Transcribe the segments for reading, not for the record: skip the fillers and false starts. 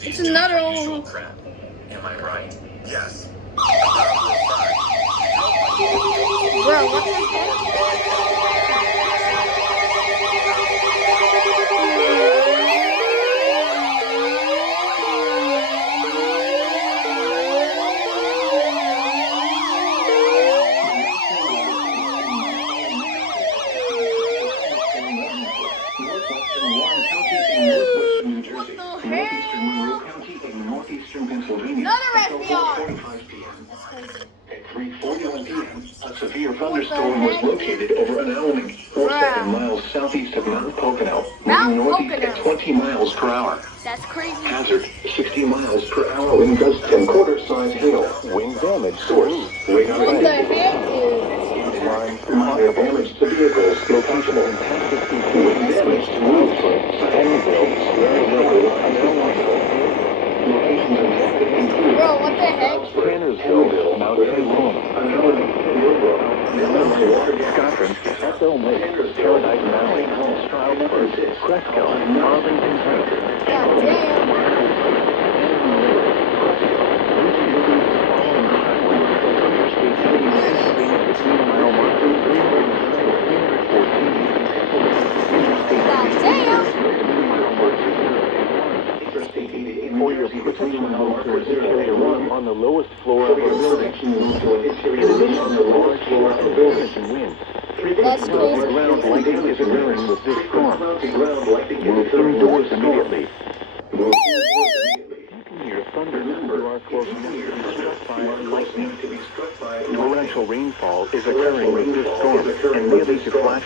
It's another one. Am I right? Yes. Bro, what the heck? Another FBR! That's crazy. At 3:41 p.m., a severe thunderstorm was located over Wyoming, 47 miles southeast of Mount Pocono, moving northeast at 20 miles per hour. That's crazy. Hazard, 60 miles per hour wind gusts and quarter-size hail. Wind damage. Source, radar. What the heck, dude? Minor damage to vehicles. Location in Tennessee. Wind damage to roofs. Henryville, Sierra Leone, locations in Bro, what the heck? Tannersville, Mount Henry, Scotland, Ethel Lake, Paradise Valley, Stroudsburg, Cresco, Arlington Heights. God damn. For your protection, officers carry a room on the lowest floor of the building. In addition to large floor and damage and wind. That's crazy. Ground lightning is occurring with this storm. Move indoors immediately. You can hear thunder. You are close enough to be struck by lightning. Torrential rainfall is occurring with this storm and may lead to flash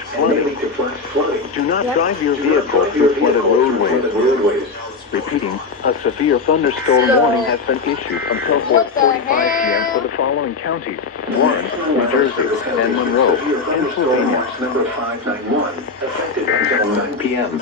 flooding. Do not drive your vehicle through flooded roadways. Repeating, a severe thunderstorm warning has been issued until 4:45 p.m. for the following counties: Warren, New Jersey, and Monroe, Pennsylvania. Number 591, effective until 9 p.m.